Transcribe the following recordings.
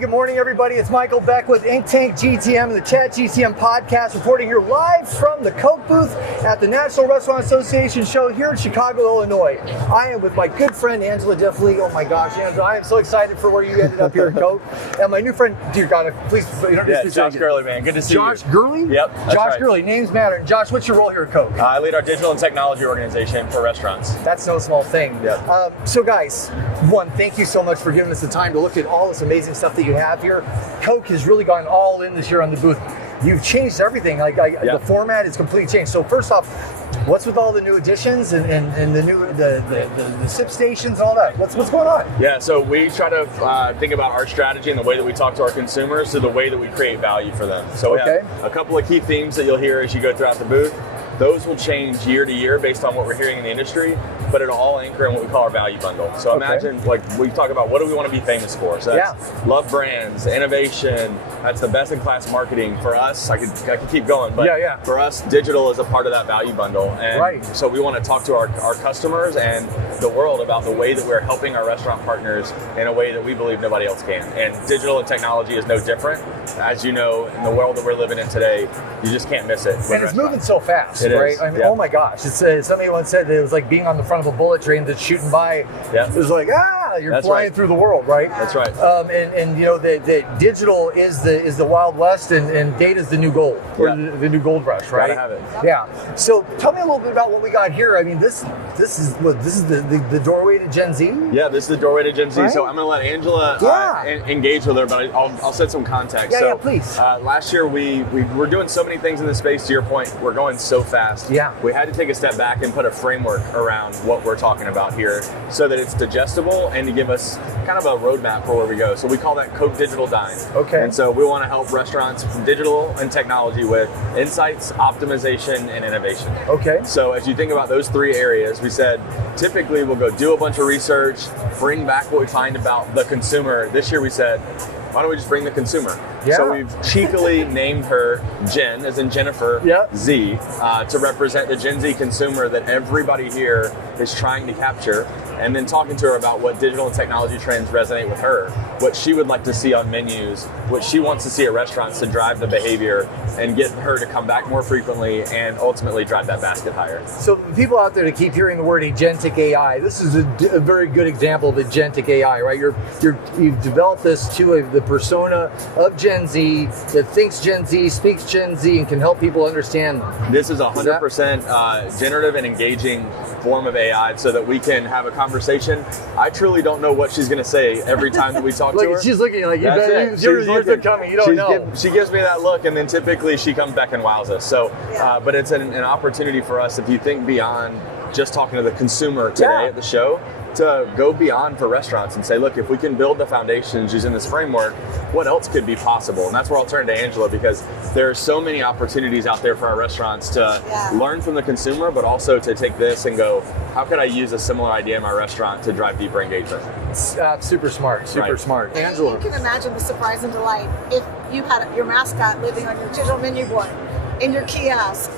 good morning, everybody. It's Michael Beck with Ink Tank GTM and the Chat GTM podcast, reporting here live from the Coke booth at the National Restaurant Association show here in Chicago, Illinois. I am with my good friend, Angela Diffly. Oh my gosh, Angela, I am so excited for where you ended up here at Coke. And my new friend, dear God, please introduce me. Josh Gurley, man. Good to see you. Josh Gurley? Yep. Josh Gurley, names matter. And Josh, what's your role here at Coke? I lead our digital and technology organization for restaurants. That's no small thing. Yeah. So guys, one, thank you so much for giving us the time to look at all this amazing stuff that you have here. Coke has really gone all in this year on the booth. You've changed everything. The format is completely changed. So first off, what's with all the new additions and the new the sip stations and all that? What's going on? Yeah, so we try to think about our strategy and the way that we talk to our consumers to the way that we create value for them. So we have a couple of key themes that you'll hear as you go throughout the booth. Those will change year to year based on what we're hearing in the industry, but it'll all anchor in what we call our value bundle. So imagine, like, we talk about what do we want to be famous for? So that's love brands, innovation, that's the best in class marketing. For us, I could keep going, but for us, digital is a part of that value bundle. And so we want to talk to our customers and the world about the way that we're helping our restaurant partners in a way that we believe nobody else can. And digital and technology is no different. As you know, in the world that we're living in today, you just can't miss it. And it's moving so fast. Right? I mean, oh my gosh. Somebody once said that it was like being on the front of a bullet train that's shooting by. It was like, you're flying through the world, right? That's right. And you know, the digital is the Wild West and data is the new gold, or the new gold rush, right? Gotta have it. Yeah. So tell me a little bit about what we got here. I mean, this is the doorway to Gen Z? Yeah, this is the doorway to Gen Z. Right? So I'm going to let Angela engage with her, but I'll set some context. Yeah, please. Last year, we were doing so many things in the space. To your point, we're going so fast. Yeah. We had to take a step back and put a framework around what we're talking about here so that it's digestible and to give us kind of a roadmap for where we go. So we call that Coke Digital Dine. Okay. And so we want to help restaurants from digital and technology with insights, optimization, and innovation. Okay. So as you think about those three areas, we said typically we'll go do a bunch of research, bring back what we find about the consumer. This year we said, why don't we just bring the consumer? Yeah. So we've cheekily named her Jen, as in Jennifer, Z, to represent the Gen Z consumer that everybody here is trying to capture, and then talking to her about what digital and technology trends resonate with her, what she would like to see on menus, what she wants to see at restaurants to drive the behavior and get her to come back more frequently and ultimately drive that basket higher. So people out there that keep hearing the word agentic AI, this is a very good example of agentic AI, right? You've developed this to the persona of Gen Z that thinks Gen Z, speaks Gen Z, and can help people understand. This is 100% generative and engaging form of AI so that we can have a conversation. I truly don't know what she's going to say every time that we talk to her. She's looking like, yours are coming, you don't know. She gives me that look, and then typically she comes back and wows us. So, but it's an opportunity for us, if you think beyond just talking to the consumer today at the show, to go beyond for restaurants and say, look, if we can build the foundations using this framework, what else could be possible? And that's where I'll turn to Angela, because there are so many opportunities out there for our restaurants to learn from the consumer, but also to take this and go, how could I use a similar idea in my restaurant to drive deeper engagement? Super smart, smart. Angela. You can imagine the surprise and delight if you had your mascot living on your digital menu board, in your kiosk,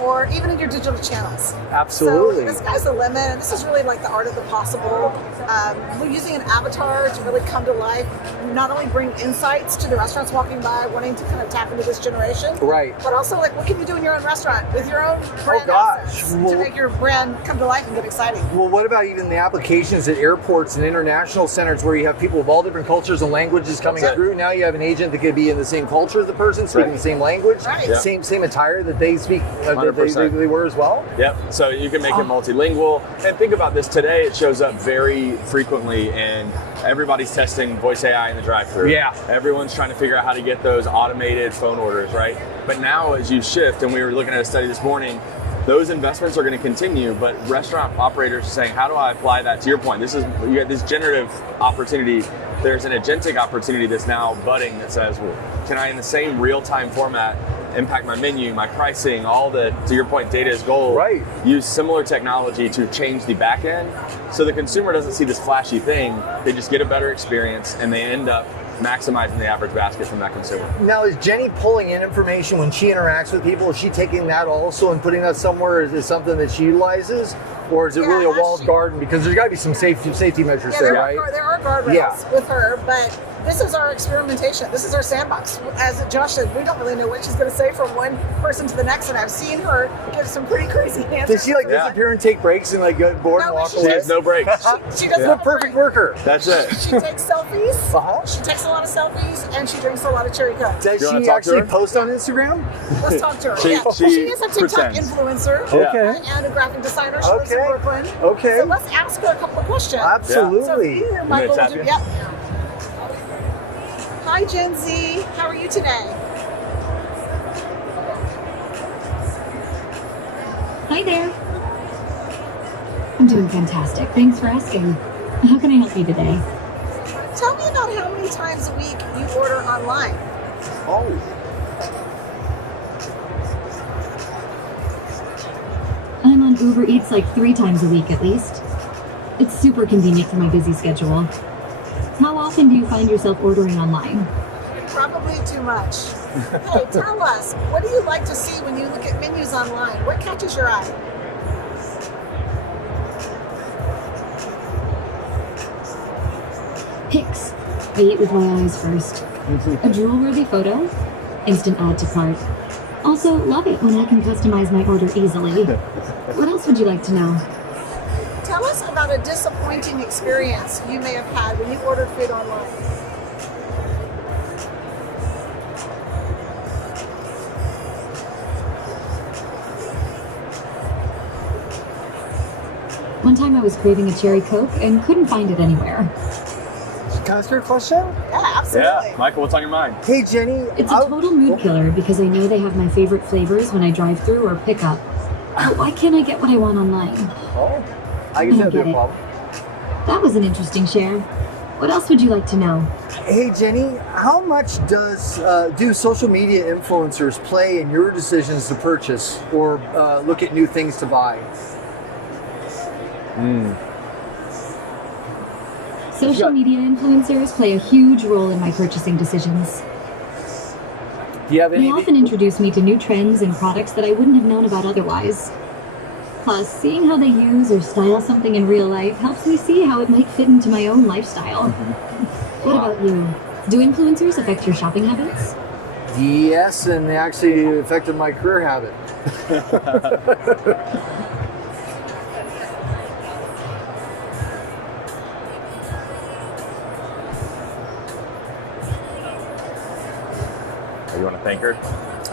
or even in your digital channels. Absolutely. So the sky's the limit, and this is really like the art of the possible. We're using an avatar to really come to life, not only bring insights to the restaurants walking by, wanting to kind of tap into this generation, but also like what can you do in your own restaurant with your own brand assets to make your brand come to life and get exciting. Well, what about even the applications at airports and international centers where you have people of all different cultures and languages coming through? Now you have an agent that could be in the same culture as the person, speaking the same language. Same attire that they speak, they wear as well? Yep, so you can make it multilingual. And think about this, today it shows up very frequently and everybody's testing voice AI in the drive-thru. Everyone's trying to figure out how to get those automated phone orders, right? But now as you shift, and we were looking at a study this morning, those investments are going to continue, but restaurant operators are saying, how do I apply that? To your point, you got this generative opportunity. There's an agentic opportunity that's now budding that says, well, can I, in the same real-time format, impact my menu, my pricing, all the, to your point, data is gold. Use similar technology to change the back end so the consumer doesn't see this flashy thing. They just get a better experience and they end up maximizing the average basket from that consumer. Now, is Jenny pulling in information when she interacts with people? Is she taking that also and putting that somewhere? Is it something that she utilizes? Or is it really a walled garden? Because there's got to be some safety measures there, right? There are guardrails with her, but this is our experimentation. This is our sandbox. As Josh said, we don't really know what she's going to say from one person to the next, and I've seen her give some pretty crazy answers. Does she like disappear and take breaks and like go board and walk away? She has no breaks. She doesn't The perfect worker. That's it. She takes selfies. She takes a lot of selfies, and she drinks a lot of cherry Coke. Does she actually post on Instagram? Let's talk to her. She is a TikTok pretends. influencer. Okay. And a graphic designer. She lives in Brooklyn. Okay. So let's ask her a couple of questions. Absolutely. So, Michael, tap would you, in? yep. Hi, Gen Z. How are you today? Hi there. I'm doing fantastic. Thanks for asking. How can I help you today? Tell me about how many times a week you order online. I'm on Uber Eats like 3 times a week at least. It's super convenient for my busy schedule. How often do you find yourself ordering online? Probably too much. Hey, tell us, what do you like to see when you look at menus online? What catches your eye? Pics. I eat with my eyes first. A drool-worthy photo? Instant add to cart. Also, love it when I can customize my order easily. What else would you like to know? Tell us about a disappointing experience you may have had when you ordered food online. One time I was craving a cherry Coke and couldn't find it anywhere. Can I ask her a question? Yeah, absolutely. Yeah, Michael, what's on your mind? Hey, Jenny. It's a total mood killer because I know they have my favorite flavors when I drive through or pick up. But why can't I get what I want online? I guess that'd be a problem. That was an interesting share. What else would you like to know? Hey, Jenny, how much do social media influencers play in your decisions to purchase or look at new things to buy? Social media influencers play a huge role in my purchasing decisions. Do you have any? They often introduce me to new trends and products that I wouldn't have known about otherwise. Plus, seeing how they use or style something in real life helps me see how it might fit into my own lifestyle. What about you? Do influencers affect your shopping habits? Yes, and they actually affected my career habit. You want to thank her?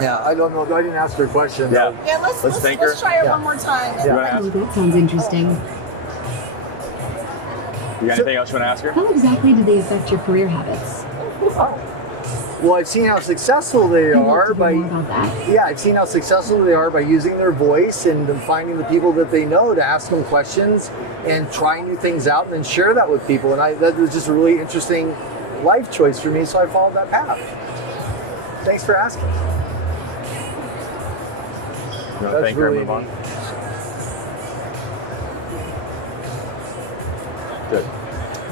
Yeah, I don't know. I didn't ask her a question. Yeah. Yeah, let's thank her. try it one more time. You wanna Oh, ask? that sounds interesting. You got anything else you want to ask her? How exactly do they affect your career habits? Well, I've seen how successful they I'd love are to by. hear more about that. Yeah, I've seen how successful they are by using their voice and finding the people that they know to ask them questions and trying new things out and then share that with people. And that was just a really interesting life choice for me, so I followed that path. Thanks for asking. You want to thank her and move on? Good.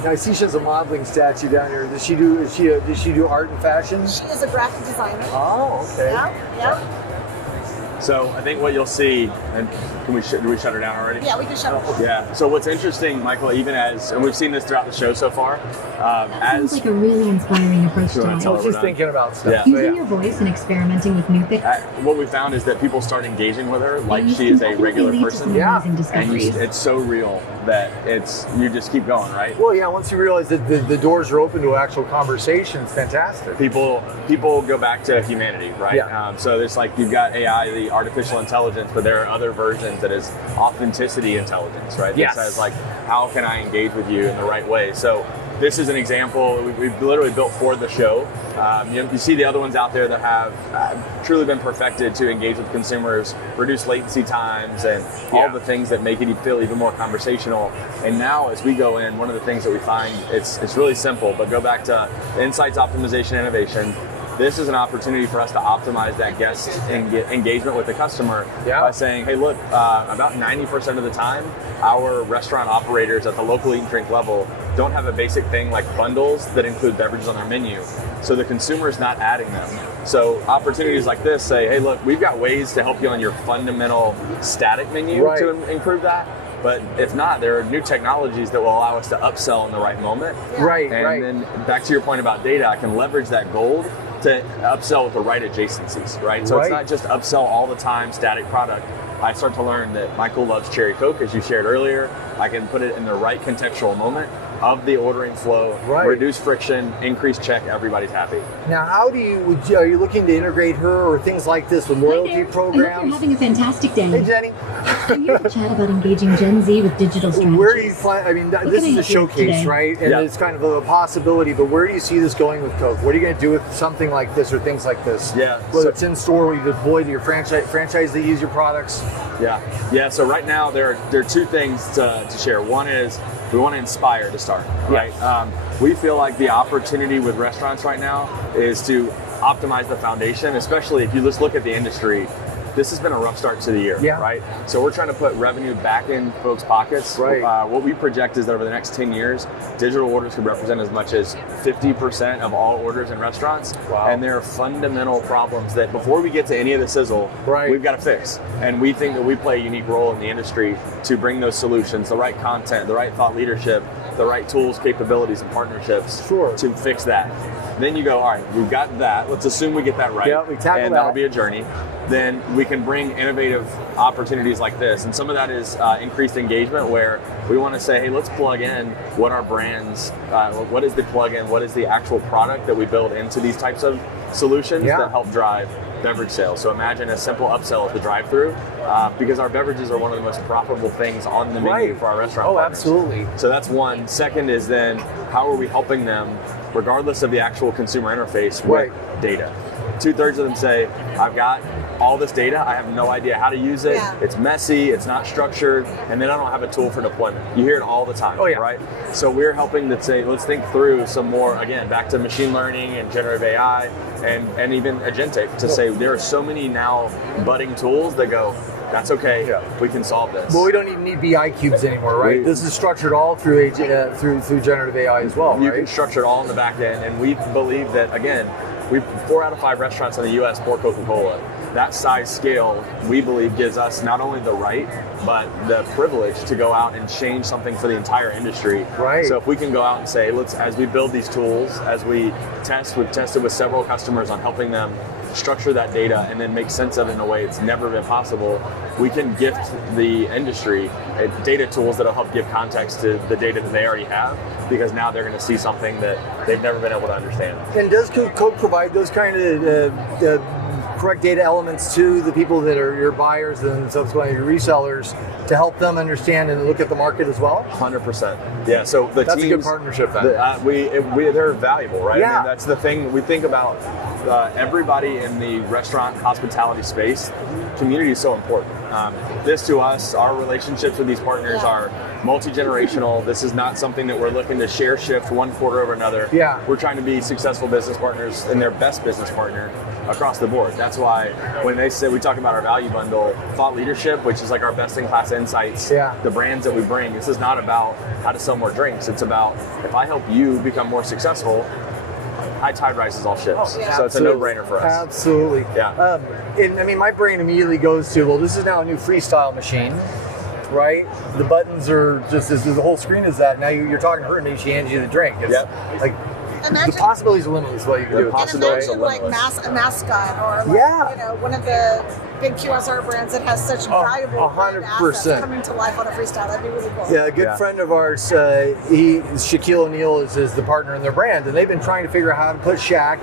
Now I see she has a modeling statue down here. Does she do art and fashion? She is a graphic designer. Oh, okay. Yeah. So I think what you'll see, and do we shut her down already? Yeah, we can shut her. Yeah. So what's interesting, Michael, even and we've seen this throughout the show so far, Sounds like a really inspiring approach to wanna life. tell I was her just we're thinking about stuff. Yeah. So, Using your voice and experimenting with new things. what we found is that people start engaging with her like These she can is a definitely regular lead to person. some Yeah. amazing discoveries. It's so real that you just keep going, right? Well, yeah, once you realize that the doors are open to actual conversation, it's fantastic. People go back to humanity, right? Yeah. So there's like you've got AI, the artificial intelligence, but there are other versions that is authenticity intelligence, right? Yes. That says like, how can I engage with you in the right way? So this is an example we've literally built for the show. You see the other ones out there that have truly been perfected to engage with consumers, reduce latency times, and all the things that make it feel even more conversational. And now, as we go in, one of the things that we find it's really simple. But go back to insights, optimization, innovation. This is an opportunity for us to optimize that guest engagement with the customer by saying, hey, look, about 90% of the time, our restaurant operators at the local eat and drink level don't have a basic thing like bundles that include beverages on their menu. So the consumer is not adding them. So opportunities like this say, hey, look, we've got ways to help you on your fundamental static menu to improve that. But if not, there are new technologies that will allow us to upsell in the right moment. Right, and then back to your point about data, I can leverage that gold to upsell with the right adjacencies, right? So it's not just upsell all the time, static product. I start to learn that Michael loves cherry Coke, as you shared earlier. I can put it in the right contextual moment of the ordering flow, reduce friction, increase check, everybody's happy. Now, how are you looking to integrate her or things like this with loyalty programs? I hope you're having a fantastic day. Hey, Jenny. I'm here to chat about engaging Gen Z with digital strategies. Where do you find, I mean, this is a showcase, right? And it's kind of a possibility, but where do you see this going with Coke? What are you going to do with something like this or things like this? Whether it's in store, where you deploy to your franchise that use your products? So right now, there are two things to share. One is, we want to inspire to start, right? We feel like the opportunity with restaurants right now is to optimize the foundation, especially if you just look at the industry. This has been a rough start to the year, right? So we're trying to put revenue back in folks' pockets. What we project is that over the next 10 years, digital orders could represent as much as 50% of all orders in restaurants. And there are fundamental problems that before we get to any of the sizzle, we've got to fix. And we think that we play a unique role in the industry to bring those solutions, the right content, the right thought leadership, the right tools, capabilities, and partnerships to fix that. Then you go, all right, we've got that. Let's assume we get that right. We tackle and that'll be a journey. Then we can bring innovative opportunities like this. And some of that is increased engagement, where we want to say, hey, let's plug in what our brands, what is the plug-in, what is the actual product that we build into these types of solutions that help drive beverage sales. So imagine a simple upsell at the drive-thru, because our beverages are one of the most profitable things on the menu for our restaurant partners. Absolutely. So that's one. Second is then, how are we helping them, regardless of the actual consumer interface, with data? 2/3 of them say, I've got all this data, I have no idea how to use it, it's messy, it's not structured, and then I don't have a tool for deployment. You hear it all the time, right? So we're helping to say, let's think through some more, again, back to machine learning and generative AI and even agentic, to say there are so many now budding tools that go, that's okay, we can solve this. Well, we don't even need BI cubes anymore, right? This is structured all through generative AI as well, You can structure it all in the back end, and we believe that, again, 4 out of 5 restaurants in the U.S. pour Coca-Cola. That size scale, we believe, gives us not only the right, but the privilege to go out and change something for the entire industry. So if we can go out and say, let's, as we build these tools, as we test, we've tested with several customers on helping them structure that data and then make sense of it in a way it's never been possible, we can gift the industry data tools that'll help give context to the data that they already have, because now they're going to see something that they've never been able to understand. And does Coke provide those kind of correct data elements to the people that are your buyers and subsequently your resellers to help them understand and look at the market as well? 100%. Yeah, so the that's teams, a good partnership then. They're valuable, right? I mean, that's the thing. We think about everybody in the restaurant hospitality space. Community is so important. This to us, our relationships with these partners are multi-generational. This is not something that we're looking to share shift one quarter over another. We're trying to be successful business partners and their best business partner across the board. That's why when they say, we talk about our value bundle, thought leadership, which is like our best-in-class insights, the brands that we bring, this is not about how to sell more drinks. It's about, if I help you become more successful, high tide rises all ships. So it's a no-brainer for us. Absolutely. And I mean, my brain immediately goes to, well, this is now a new freestyle machine, right? The buttons are just the whole screen is that. Now you're talking to her and maybe she hands you the drink. It's like, the possibilities are limitless. What you can do. And imagine like a mascot or one of the big QSR brands that has such valuable 100% coming to life on a freestyle. That'd be really cool. Yeah, a good friend of ours, Shaquille O'Neal is the partner in their brand, and they've been trying to figure out how to put Shaq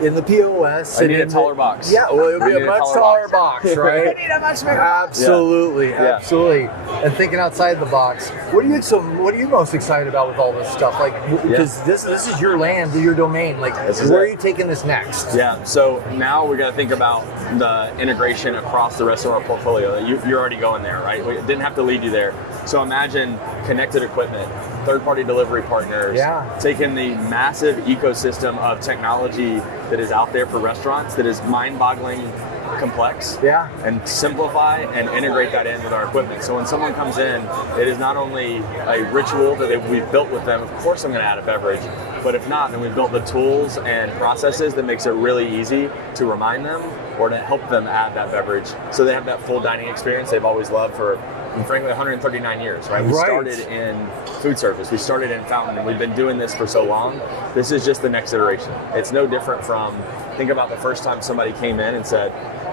in the POS. I need a taller box. Yeah, well, it'll be a much taller box, right? I need a much bigger box. Absolutely. And thinking outside the box. What are you most excited about with all this stuff? Like, because this is your land, your domain. Like, where are you taking this next? So now we're going to think about the integration across the rest of our portfolio. You're already going there, right? We didn't have to lead you there. So imagine connected equipment, third-party delivery partners, taking the massive ecosystem of technology that is out there for restaurants that is mind-boggling complex, and simplify and integrate that in with our equipment. So when someone comes in, it is not only a ritual that we've built with them, of course I'm going to add a beverage, but if not, then we've built the tools and processes that makes it really easy to remind them or to help them add that beverage so they have that full dining experience they've always loved for and frankly 139 years, right? We started in Foodservice, we started in Fountain, and we've been doing this for so long. This is just the next iteration. It's no different from, think about the first time somebody came in and said,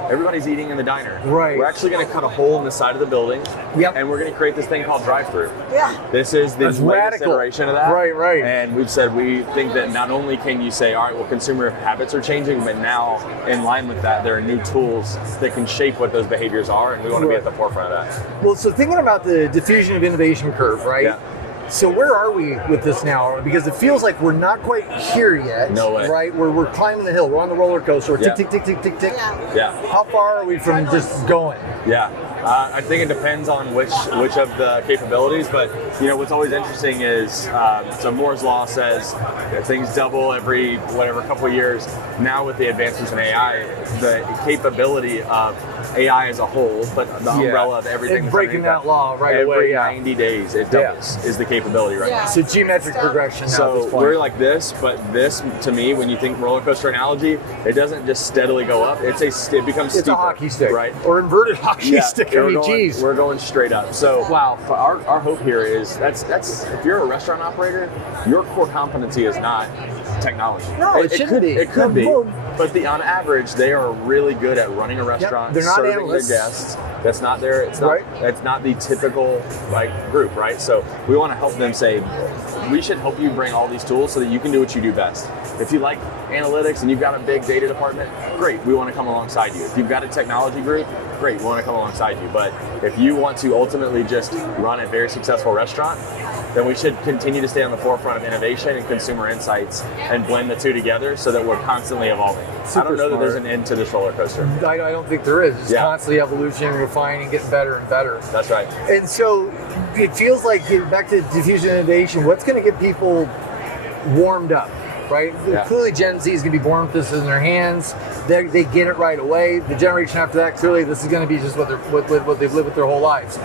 everybody's eating in the diner. Right. We're actually going to cut a hole in the side of the building, and we're going to create this thing called drive-through. Yeah. This is the latest iteration of that. Right. And we've said we think that not only can you say, all right, well, consumer habits are changing, but now in line with that, there are new tools that can shape what those behaviors are, and we want to be at the forefront of that. Well, so thinking about the diffusion of innovation curve, right? Yeah. So where are we with this now? Because it feels like we're not quite here yet. No way. Right? We're climbing the hill. We're on the roller coaster. We're Yeah. tick, tick, tick, tick, tick, tick. Yeah. How far are we from just going? Yeah. I think it depends on which of the capabilities, but what's always interesting is so Moore's law says that things double every couple of years. Now with the advancements in AI, the capability of AI as a whole, but the umbrella of everything it's breaking that law right every away. 90 days it doubles is the capability right now. So geometric progression. Now So at this point. we're like this, but this to me, when you think roller coaster analogy, it doesn't just steadily go up. It becomes It's steeper, a hockey stick, right? Or inverted hockey stick. I mean, geez. We're going straight up. So our hope here is that's if you're a restaurant operator, your core competency is not technology. No, it shouldn't be. It could be. Well, But on average, they are really good at running a restaurant, they're not serving analysts. their guests. That's not their. It's not. That's not the typical group, right? So we want to help them say, we should help you bring all these tools so that you can do what you do best. If you like analytics and you've got a big data department, great. We want to come alongside you. If you've got a technology group, great. We want to come alongside you. But if you want to ultimately just run a very successful restaurant, then we should continue to stay on the forefront of innovation and consumer insights and blend the two together so that we're constantly evolving. I don't know that there's an end to this roller coaster. I don't think there is. It's constantly evolution, refining, getting better and better. That's right. And so it feels like, back to diffusion innovation, what's going to get people warmed up? Right? Yeah. Clearly Gen Z is going to be born with this in their hands. They get it right away. The generation after that, clearly this is going to be just what they've lived with their whole lives.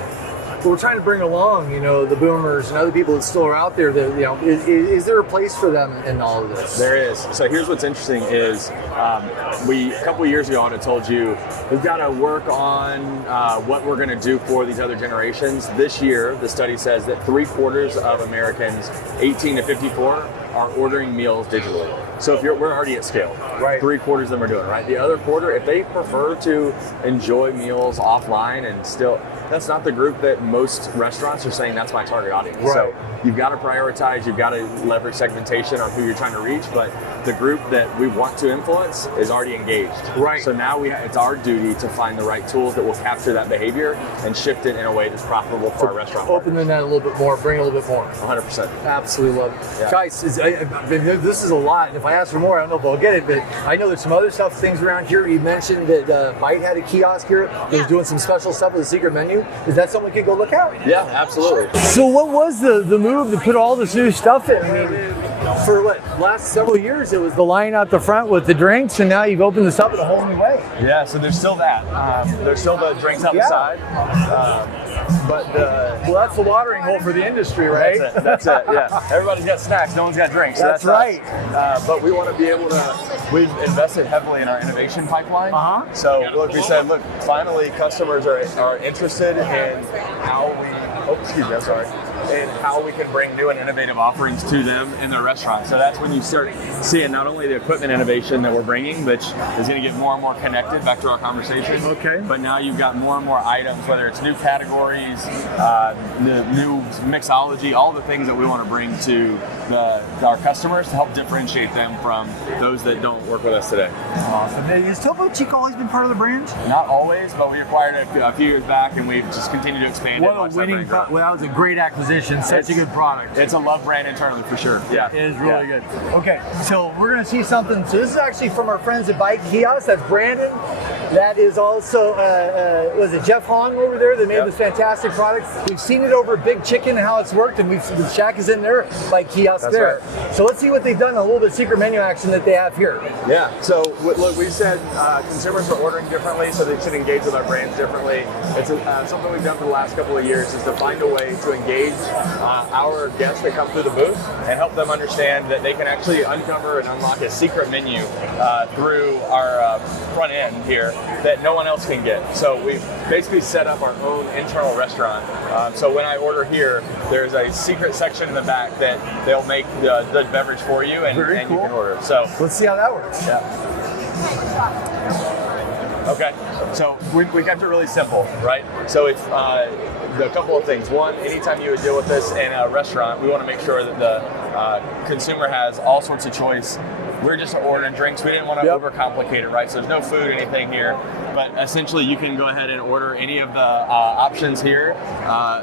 But we're trying to bring along, the boomers and other people that still are out there that, is there a place for them in all of this? There is. So here's what's interesting is a couple of years ago I had told you we've got to work on what we're going to do for these other generations. This year, the study says that 3/4 of Americans 18 to 54 are ordering meals digitally. So we're already at scale. Right. 3/4 of them are doing it, right? The other quarter, if they prefer to enjoy meals offline and still, that's not the group that most restaurants are saying that's my target audience. Right. So you've got to prioritize, you've got to leverage segmentation on who you're trying to reach, but the group that we want to influence is already engaged. Right. So now it's our duty to find the right tools that will capture that behavior and shift it in a way that's profitable for our restaurant Open the net a little bit more, bring a little bit more. 100%. Absolutely love it. Yeah. Guys, this is a lot. And if I ask for more, I don't know if I'll get it, but I know there's some other things around here. You mentioned that Bite had a kiosk here. They was doing some special stuff with a secret menu. Is that something we could go look at? Yeah, absolutely. So what was the move to put all this new stuff in? I mean, for last several years it was the line out the front with the drinks, and now you've opened this up in a whole new way. Yeah, so there's still that. There's still the drinks out the side. But that's the watering hole for the industry, right? That's it, yeah. Everybody's got snacks, no one's got drinks. So That's right. But we want to be able to, we've invested heavily in our innovation pipeline. So we said, finally customers are interested in how we can bring new and innovative offerings to them in their restaurant. So that's when you start seeing not only the equipment innovation that we're bringing, which is going to get more and more connected back to our conversation. Okay. But now you've got more and more items, whether it's new categories, the new mixology, all the things that we want to bring to our customers to help differentiate them from those that don't work with us today. Awesome. Has Topo Chico always been part of the brand? Not always, but we acquired it a few years back, and we've just continued to expand it. That was a great acquisition. Such a good product. It's a love brand internally for sure. Yeah, it is really good. Okay, so we're gonna see something. So this is actually from our friends at Bite Kiosk. That's Brandon. That is also was it Jeff Hong over there that made this fantastic product. We've seen it over at Big Chicken and how it's worked, and the Shack is in there, Bite Kiosk That's there. right. So let's see what they've done. A little bit of secret menu action that they have here. Yeah. So look, we said consumers are ordering differently, so they should engage with our brands differently. It's something we've done for the last couple of years is to find a way to engage our guests that come through the booth and help them understand that they can actually uncover and unlock a secret menu through our front end here that no one else can get. So we've basically set up our own internal restaurant. So when I order here, there's a secret section in the back that they'll make the beverage for you, and Very you cool. can order. So let's see how that works. yeah. Okay, so we kept it really simple, right? So if a couple of things. One, anytime you would deal with this in a restaurant, we want to make sure that the consumer has all sorts of choice. We're just ordering drinks. We didn't want to overcomplicate it, right? So there's no food, anything here. But essentially, you can go ahead and order any of the options here,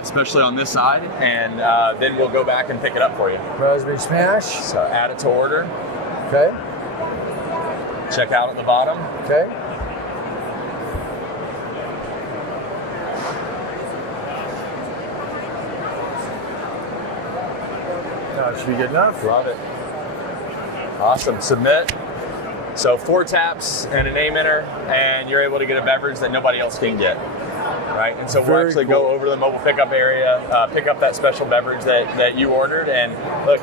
especially on this side, and then we'll go back and pick it up for you. Raspberry smash. So add it to order. Okay. Check out at the bottom. Okay. That should be good enough. Love it. Awesome. Submit. So 4 taps and a name enter, and you're able to get a beverage that nobody else can get. Right? And so we'll Very actually cool. go over to the mobile pickup area, pick up that special beverage that you ordered. And look,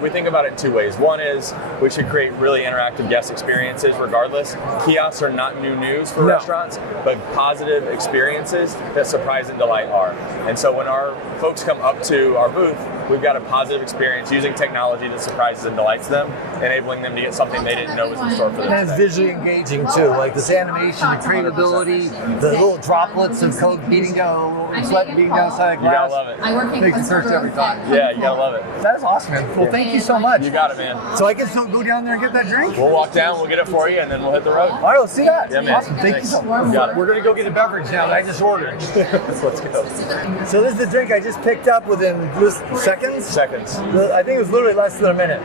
we think about it in 2 ways. One is we should create really interactive guest experiences regardless. Kiosks are not new news for restaurants, but positive experiences that surprise and delight are. And so when our folks come up to our booth, we've got a positive experience using technology that surprises and delights them, enabling them to get something they didn't know was in store for them. And it's today. visually engaging too, like this animation, the creatability, the little droplets of Coke beating down, sweat beating down outside the You glass. gotta love it. Makes you thirsty every time. Yeah, you gotta love it. That is awesome, man. Well, thank you so much. You got it, man. So I can still go down there and get that drink? We'll walk down, we'll get it for you, and then we'll hit the road. All right, let's see that. Yeah, man. Awesome. Thank Thanks. you so much. You got it. We're going to go get a beverage now that I just ordered. Let's go. So this is the drink I just picked up within just seconds. Seconds. I think it was literally less than a minute.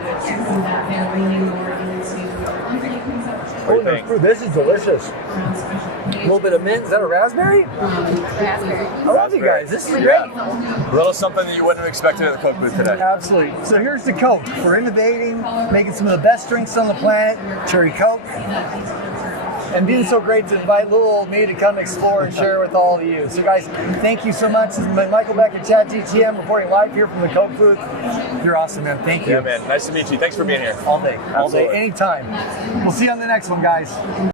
What do you no, think? fruit. This is delicious. A little bit of mint. Is that a raspberry? Raspberry. I love you guys. This is great. Yeah. A little something that you wouldn't have expected at the Coke booth today. Absolutely. So here's the Coke for innovating, making some of the best drinks on the planet, Cherry Coke, and being so great to invite little old me to come explore and share with all of you. So guys, thank you so much. This has been Michael Beck at Chat GTM reporting live here from the Coke booth. You're awesome, man. Thank you. Yeah, man. Nice to meet you. Thanks for being here. All day, Absolutely. anytime. We'll see you on the next one, guys.